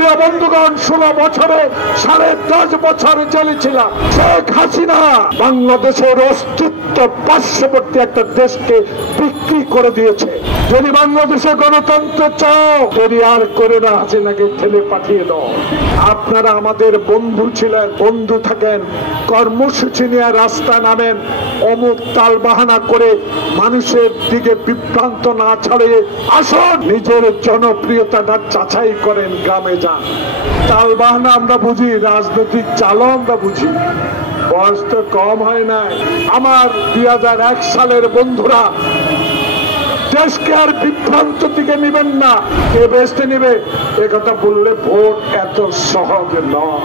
প্রিয় বন্ধুগণ, 16 বছরে 10.5 বছর জেলে ছিলাম। শেখ হাসিনা বাংলাদেশের অস্তিত্ব পার্শ্ববর্তী একটা দেশকে বিক্রি করে দিয়েছে। যদি বাংলাদেশে গণতন্ত্র চাও, যদি আর করে না হাসিনাকে ঠেলে পাঠিয়ে দাও। আপনারা আমাদের বন্ধু ছিলেন, বন্ধু থাকেন, কর্মসূচি নিয়ে রাস্তা নামেন, অমুক তাল বাহানা করে মানুষের দিকে বিভ্রান্ত না ছড়িয়ে আসুন, নিজের জনপ্রিয়তাটা যাচাই করেন, গ্রামে যান। তাল বাহানা আমরা বুঝি, রাজনৈতিক চালও আমরা বুঝি, বয়স তো কম হয় না। আমার 2001 সালের বন্ধুরা, দেশকে আর বিভ্রান্ত দিকে নিবেন না, কে বেসতে নিবে একথা বললে ভোট এত সহজ নয়।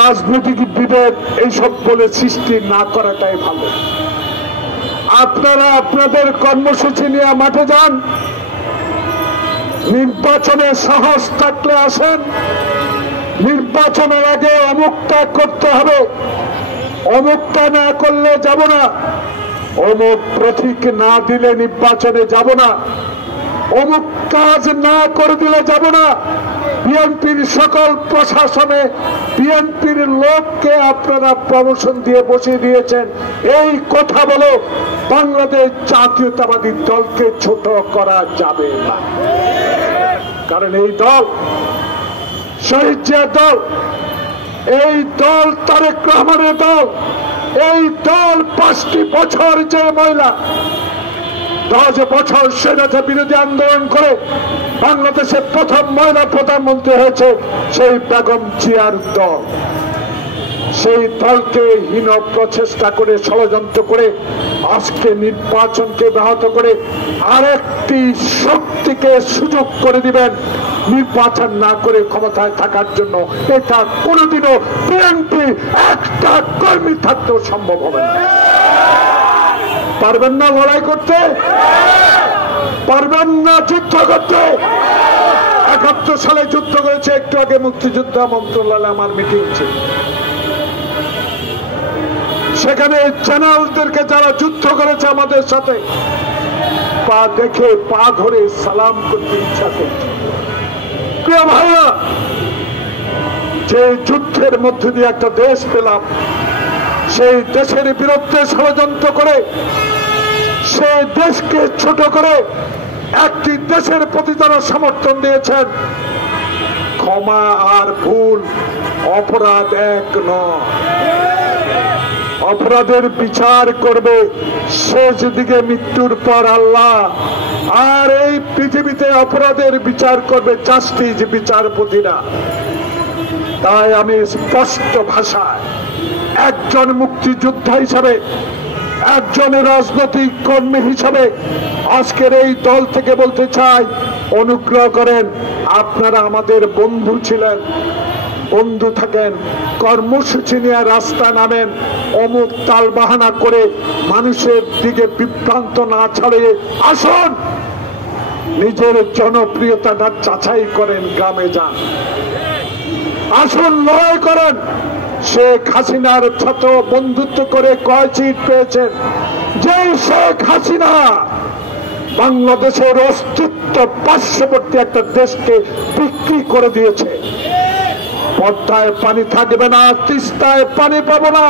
রাজনৈতিক বিভেদ এইসব বলে সৃষ্টি না করাটাই ভালো। আপনারা আপনাদের কর্মসূচি নিয়ে মাঠে যান, নির্বাচনে সাহস থাকলে আসেন। নির্বাচনের আগে অমুকটা করতে হবে, অমুকটা না করলে যাব না, অমুক প্রতীক না দিলে নির্বাচনে যাব না, অমুক কাজ না করে দিলে যাব না। বিএনপির সকল প্রশাসনে বিএনপির লোককে আপনারা প্রমোশন দিয়ে বসিয়ে দিয়েছেন। এই কথা বলো, বাংলাদেশ জাতীয়তাবাদী দলকে ছোট করা যাবে না। কারণ এই দল শহীদ জিয়ার দল, এই দল তারেক রহমানের দল, এই দল 5টি বছর যে মহিলা 10 বছর স্বাধীনতা বিরোধী আন্দোলন করে বাংলাদেশে প্রথম মহিলা প্রধানমন্ত্রী হয়েছে, সেই বেগম জিয়ার দল। সেই দলকে হীন প্রচেষ্টা করে, ষড়যন্ত্র করে আজকে নির্বাচনকে ব্যাহত করে আরেকটি শক্তিকে সুযোগ করে দিবেন নির্বাচন না করে ক্ষমতায় থাকার জন্য। এটা কোনোদিনও বিএনপি একটা কর্মী থাকতেও সম্ভব হবে না। পারবেন না লড়াই করতে? পারবেন না যুদ্ধ করতে? 71 সালে যুদ্ধ করেছে, একটু আগে মুক্তিযুদ্ধ মন্ত্রণালয়ে আমার মিটিং ছিল, সেখানে জেনারেলদেরকে যারা যুদ্ধ করেছে আমাদের সাথে, পা দেখে পা ধরে সালাম করতে ইচ্ছা করছে। প্রিয় ভাইরা, যে যুদ্ধের মধ্যে দিয়ে একটা দেশ পেলাম, সেই দেশের বিরুদ্ধে ষড়যন্ত্র করে, সেই দেশকে ছোট করে একটি দেশের প্রতি যারা সমর্থন দিয়েছেন, ক্ষমা আর ভুল অপরাধ এক নয়। অপরাধের বিচার করবে শেষ দিকে মৃত্যুর পর আল্লাহ, আর এই পৃথিবীতে অপরাধের বিচার করবে জাস্টিস, বিচারপতিরা। তাই আমি স্পষ্ট ভাষায় একজন মুক্তিযোদ্ধা হিসাবে, একজন রাজনৈতিক কর্মী হিসাবে আজকের এই দল থেকে বলতে চাই, অনুগ্রহ করেন, আপনারা আমাদের বন্ধু ছিলেন, বন্ধু থাকেন, কর্মসূচি নিয়ে রাস্তা নামেন, অমুক তাল বাহানা করে মানুষের দিকে বিভ্রান্ত না ছড়িয়ে আসুন, নিজের জনপ্রিয়তাটা যাচাই করেন, গ্রামে যান, আসুন লড়াই করেন। শেখ হাসিনার সাথে বন্ধুত্ব করে কয় সিট পেয়েছেন? যে শেখ হাসিনা বাংলাদেশের অস্তিত্ব পার্শ্ববর্তী একটা দেশকে বিক্রি করে দিয়েছে। পদ্মায় পানি থাকবে না, তিস্তায় পানি পাবো না,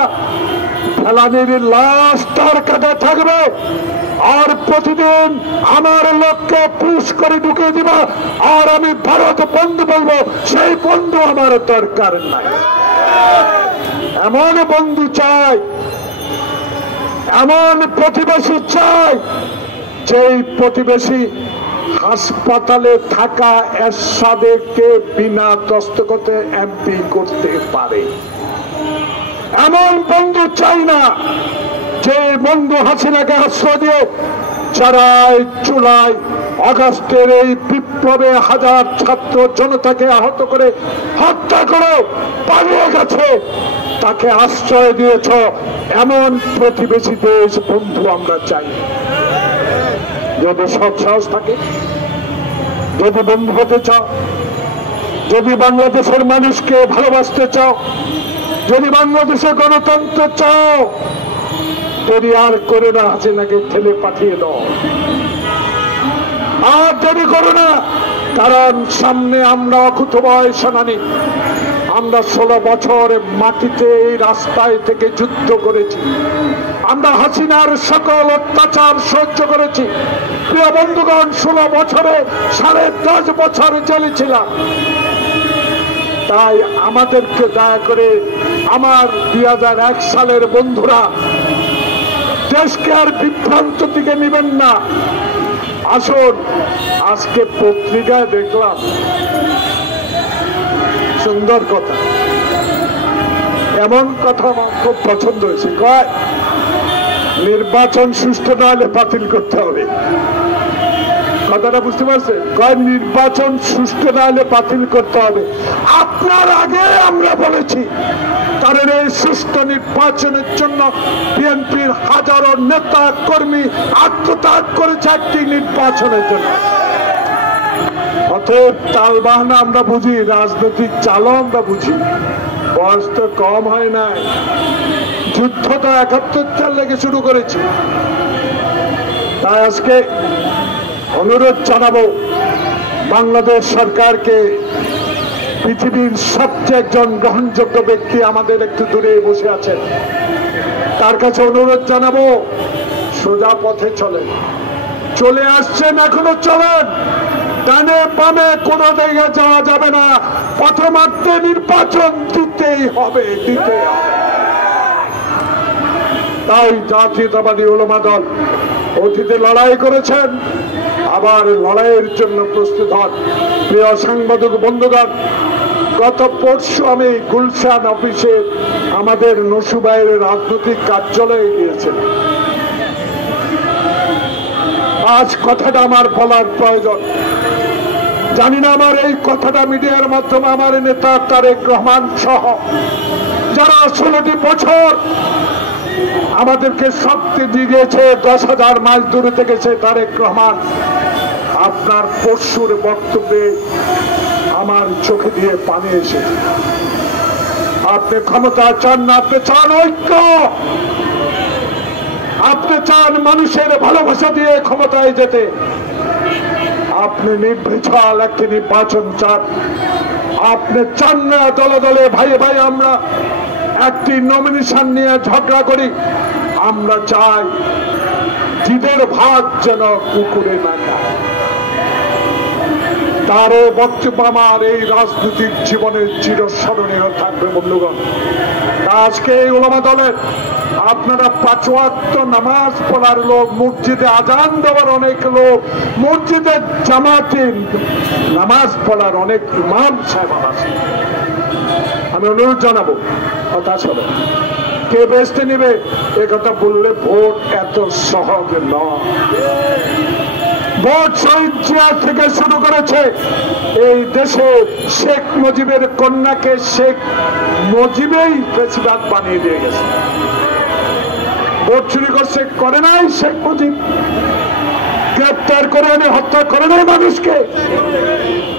ফেলানির লাশ তার কাঁধে থাকবে, আর প্রতিদিন আমার লোককে পুশ করে ঢুকিয়ে দিবা, আর আমি ভারত বন্ধু বলবো, সেই বন্ধু আমার দরকার নাই। এমন বন্ধু চাই, এমন প্রতিবেশী চাই, যেই প্রতিবেশী হাসপাতালে থাকা এরশাদকে বিনা দস্তখতে এমপি করতে পারে। এমন বন্ধু চাই না যে বন্ধু হাসিনাকে আশ্রয় দিয়ে চড়াই চুলাই আগস্টের এই বিপ্লবে হাজার ছাত্র জনতাকে আহত করে হত্যা করে পালিয়ে গেছে, তাকে আশ্রয় দিয়েছ। এমন প্রতিবেশী দেশ বন্ধু আমরা চাই। যদি সৎ সাহস থাকে, যদি বন্ধু হতে চাও, যদি বাংলাদেশের মানুষকে ভালোবাসতে চাও, যদি বাংলাদেশে গণতন্ত্র চাও, যদি আর করে না হাসিনাকে ঠেলে পাঠিয়ে দাও। আর দেরি করো না, কারণ সামনে আমরা অকুতোভয় সেনানী। আমরা 16 বছর মাটিতে এই রাস্তায় থেকে যুদ্ধ করেছি। আমরা হাসিনার সকল অত্যাচার সহ্য করেছি। প্রিয় বন্ধুগণ, 16 বছরে 10.5 বছর জেলে ছিলাম। তাই আমাদেরকে দয়া করে আমার 2001 সালের বন্ধুরা দেশকে আর বিভ্রান্ত দিকে নেবেন না। আসুন, আজকে পত্রিকায় দেখলাম সুন্দর কথা, এমন কথা আমার খুব পছন্দ হয়েছে। কয় নির্বাচন সুষ্ঠু না হলে বাতিল করতে হবে। কথাটা বুঝতে পারছে? কয় নির্বাচন সুষ্ঠু না হলে বাতিল করতে হবে। আপনার আগে আমরা বলেছি, কারণ এই সুষ্ঠু নির্বাচনের জন্য বিএনপির হাজারো নেতা কর্মী আত্মত্যাগ করেছে একটি নির্বাচনের জন্য। অতএব তালবাহানা আমরা বুঝি, রাজনৈতিক চালও আমরা বুঝি। বয়স তো কম হয় নাই, যুদ্ধ তো 71 সাল থেকে শুরু করেছি। তাই আজকে অনুরোধ জানাবো বাংলাদেশ সরকারকে, পৃথিবীর সবচেয়ে একজন গ্রহণযোগ্য ব্যক্তি আমাদের একটু দূরে বসে আছেন, তার কাছে অনুরোধ জানাবো সোজা পথে চলেন। চলে আসছেন, এখনো চলেন। ডানে বামে কোনো জায়গায় যাওয়া যাবে না। প্রথমার্ধে নির্বাচন দিতেই হবে, দিতেই হবে। তাই জাতীয়তাবাদী উলামা দল অতীতে লড়াই করেছেন, আবার লড়াইয়ের জন্য প্রস্তুত হন। প্রিয় সাংবাদিক বন্ধুগণ, গত পরশু আমি গুলশান অফিসে আমাদের নসুবাইয়ের রাজনৈতিক কার্যালয়ে গিয়েছিলাম। আজ কথাটা আমার বলার প্রয়োজন। জানি না আমার এই কথাটা মিডিয়ার মাধ্যমে আমার নেতা তারেক রহমান সহ যারা 16টি বছর আমাদেরকে শক্তি দিয়েছে, 10,000 মাইল দূরে থেকেছে তারেক রহমান, আপনার পরশুর বক্তব্যে আমার চোখে দিয়ে পানি এসেছে। আপনি ক্ষমতা চান না, আপনি চান ঐক্য, আপনি চান মানুষের ভালোবাসা দিয়ে ক্ষমতায় যেতে। আপনি নির্বিচার একটি নির্বাচন চান। আপনি চান না দলে দলে ভাই ভাই আমরা একটি নমিনেশন নিয়ে ঝগড়া করি। আমরা চাই জিদের ভাগ যেন কুকুরে না খায়। তার বক্তব্য আমার এই রাজনৈতিক জীবনের চিরস্মরণীয় থাকবে। বন্ধুগণ, আজকে এই উলামা দলের আপনারা 5 ওয়াক্ত নামাজ পড়ার লোক, মসজিদে আজান দেওয়ার অনেক লোক, মসজিদে জামাতে নামাজ পড়ার অনেক ইমাম সাহেব আছে। আমি অনুরোধ জানাবো, কথা শোনো, কে বেচতে নিবে এ কথা বললে ভোট এত সহজ নয়। ভোট শহীদ জিয়া থেকে শুরু করেছে। এই দেশে শেখ মুজিবের কন্যাকে শেখ মুজিবেই প্রেসিডেন্ট বানিয়ে দিয়ে গেছে। ভোট চুরি করছে, করে নাই শেখ মুজিব? গ্রেপ্তার করে এনে হত্যা করে নাই মানুষকে?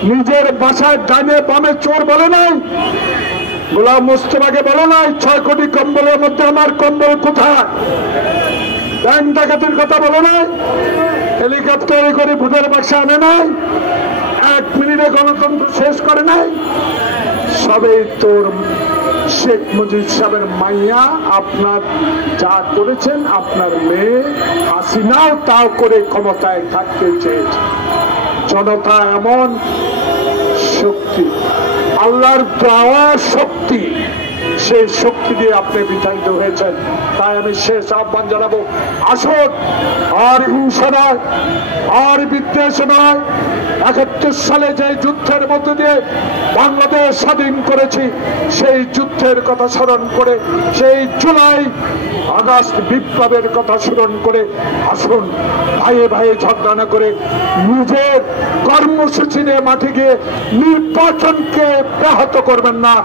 নিজের বাসায় ডানে বামে চোর বলে নাই? গোলাম মোস্তফাকে বলে নাই 6 কোটি কম্বলের মধ্যে আমার কম্বল কোথায়? ব্যাংক ডাকাতির কথা বলে নাই? হেলিকপ্টারে করে ভোটের বাক্সে আনে নাই? 1 মিনিটে গণতন্ত্র শেষ করে নাই? সবে তোর শেখ মুজিব সাহেবের মাইয়া আপনার যা করেছেন, আপনার মেয়ে হাসিনাও তাও করে ক্ষমতায় থাকতে চেয়েছে। জনতা এমন শক্তি, আল্লাহর দেওয়া শক্তি, সেই শক্তি দিয়ে আপনি বিতাড়িত হয়েছেন। তাই আমি শেষ আহ্বান জানাবো, আসুন, আর হিংসা নয়, আর বিদ্বেষ নয়। 71 সালে যে যুদ্ধের মধ্য দিয়ে বাংলাদেশ স্বাধীন করেছি, সেই যুদ্ধের কথা স্মরণ করে, সেই জুলাই আগস্ট বিপ্লবের কথা স্মরণ করে আসুন, ভাইয়ে ভাইয়ে ঝগড়া না করে নিজের কর্মসূচি নিয়ে মাঠে গিয়ে নির্বাচনকে ব্যাহত করবেন না।